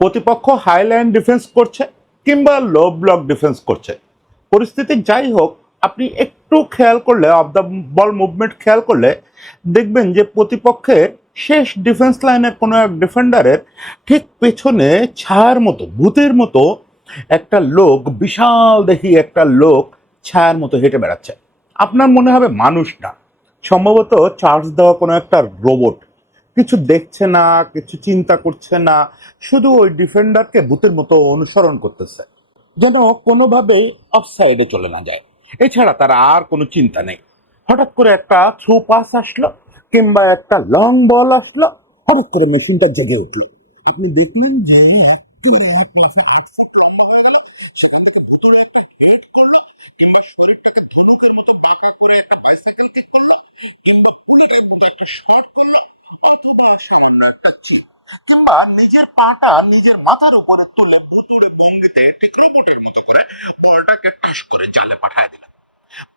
প্রতিপক্ষ Highline defence করছে কিংবা লো ব্লক ডিফেন্স করছে, পরিস্থিতি যাই হোক, আপনি একটু খেয়াল করলে, অফ দ্য বল মুভমেন্ট খেয়াল করলে দেখবেন যে প্রতিপক্ষের শেষ ডিফেন্স লাইনের কোনো এক ডিফেন্ডারের ঠিক পেছনে ছায়ার মতো, ভূতের মতো একটা লোক, বিশাল দেখি একটা লোক ছায়ার মতো হেঁটে বেড়াচ্ছে। আপনার মনে হবে মানুষ না, সম্ভবত চার্জ দেওয়া কোনো একটা রোবট। কিছু দেখছে না, কিছু চিন্তা করছে না, শুধু ওই ডিফেন্ডারকে ভূতের মতো অনুসরণ করতেছে, যেন কোনোভাবেই অফসাইডে চলে না যায়। এছাড়া তার আর কোনো চিন্তা নেই। হঠাৎ করে একটা থ্রু পাস আসলো কিংবা একটা লং বল আসলো, হঠাৎ করে মেশিনটা জেগে উঠলো। আপনি দেখলেন যে একেবারে এক ক্লাসে 8 ফুট লম্বা হয়ে গেল, সেখান থেকে ভেতরে একটা হেড করলো, কিংবা শরীরটাকে ধনুকের মতো বাঁকা করে একটা বাইসাইকেল কিক করলো, কিংবা বুলেটের মতো একটা শট করলো, অথবা সামান্য একটা চিপ, কিংবা নিজের পাটা নিজের মাথার উপরে তুলে ভুতুড়ে ভঙ্গিতে ঠিক রোবটের মতো করে বলটাকে টাস করে জালে পাঠায় দিল।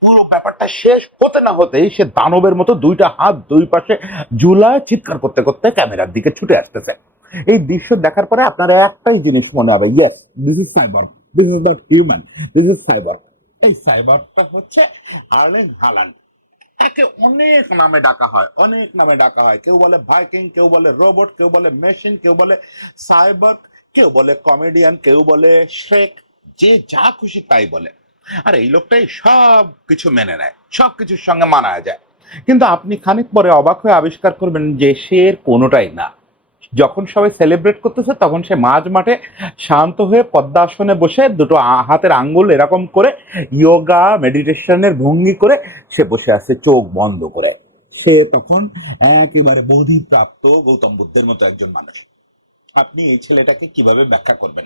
পুরো ব্যাপারটা শেষ হতে না হতেই সে দানবের মতো দুইটা হাত দুই পাশে ঝুলায় চিৎকার করতে করতে ক্যামেরার দিকে ছুটে আসতেছে। এই দৃশ্য দেখার পরে আপনার একটাই জিনিস মনে হবে, yes, this is cyborg, this is not human, this is cyborg. এই সাইবরটা হচ্ছে আর্লিং হালান্ড। তাকে অনেক নামে ডাকা হয়, অনেক নামে ডাকা হয়। কেউ বলে ভাইকিং, কেউ বলে রোবট, কেউ বলে মেশিন, কেউ বলে সাইবর, কেউ বলে কমেডিয়ান, কেউ বলে শ্রেক, যে যা খুশি তাই বলে। আর এই লোকটাই সব কিছু মেনে নেয়, সব কিছুর সঙ্গে মানায় যায়। কিন্তু আপনি খানিক পরে অবাক হয়ে আবিষ্কার করবেন যে সে এর কোনোটাই না। যখন সবাই সেলিব্রেট করতেছে তখন সে মাঝ মাঠে শান্ত হয়ে পদ্মাসনে বসে দুটো হাতের আঙ্গুল এরকম করে যোগা মেডিটেশনের ভঙ্গি করে সে বসে আছে চোখ বন্ধ করে। সে তখন একেবারে বোধিপ্রাপ্ত গৌতম বুদ্ধের মতো একজন মানুষ। আপনি এই ছেলেটাকে কিভাবে ব্যাখ্যা করবেন?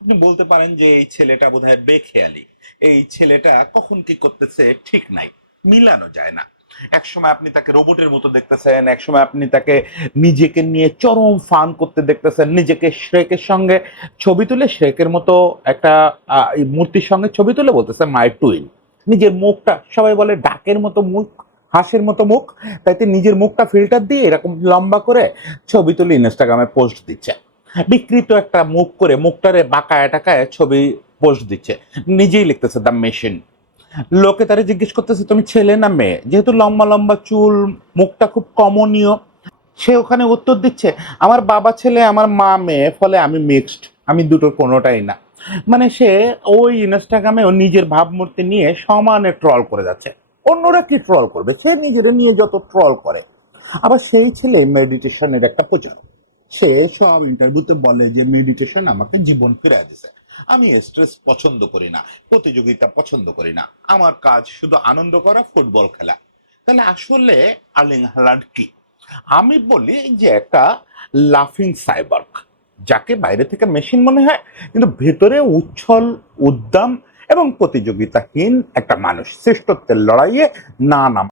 আপনি বলতে পারেন যে এই ছেলেটা বোধহয় বেখেয়ালি, এই ছেলেটা কখন কি করতেছে ঠিক নাই, মিলানো যায় না। একসময় আপনি তাকে রোবটের মতো দেখতেছেন, একসময় আপনি তাকে নিজেকে নিয়ে চরম ফান করতে দেখতেছেন, নিজেকে শ্রেকের সঙ্গে ছবি তুলে, শ্রেকের মতো একটা এই মূর্তির সঙ্গে ছবি তুলে বলতেছে মাই টুইন। নিজের মুখটা, সবাই বলে ডাকের মতো মুখ, হাঁসের মতো মুখ, তাইতে নিজের মুখটা ফিল্টার দিয়ে এরকম লম্বা করে ছবি তুলে ইনস্টাগ্রামে পোস্ট দিচ্ছে। বিকৃত একটা মুখ করে মুখটারে বাঁকায় টাকায় ছবি পোস্ট দিচ্ছে, নিজেই লিখতেছে দ্য মেশিন। লোকে তারে জিজ্ঞেস করতেছে তুমি ছেলে না মেয়ে, যেহেতু লম্বা লম্বা চুল, মুখটা খুব কমনীয়, সে ওখানে উত্তর দিচ্ছে আমার বাবা ছেলে, আমার মা মেয়ে, ফলে আমি মিক্সড, আমি দুটোর কোনোটাই না। মানে সে ওই ইনস্টাগ্রামে ও নিজের ভাবমূর্তি নিয়ে সমানে ট্রল করে যাচ্ছে। অন্যরা কি ট্রল করবে, সে নিজের নিয়ে যত ট্রল করে। আবার সেই ছেলে মেডিটেশনের একটা প্রচারক। সে সব ইন্টারভিউতে বলে যে মেডিটেশন আমাকে জীবন ফিরে দিছে, আমি স্ট্রেস পছন্দ করি না, প্রতিযোগিতা পছন্দ করি না, আমার কাজ শুধু আনন্দ করা, ফুটবল খেলা। তাহলে আসলে আর্লিং হ্যালান্ড কি? আমি বলি যে একটা লাফিং সাইবর্গ, যাকে বাইরে থেকে মেশিন মনে হয় কিন্তু ভেতরে উচ্ছল, উদ্দাম এবং প্রতিযোগিতাহীন একটা মানুষ, শ্রেষ্ঠত্বের লড়াইয়ে না নাম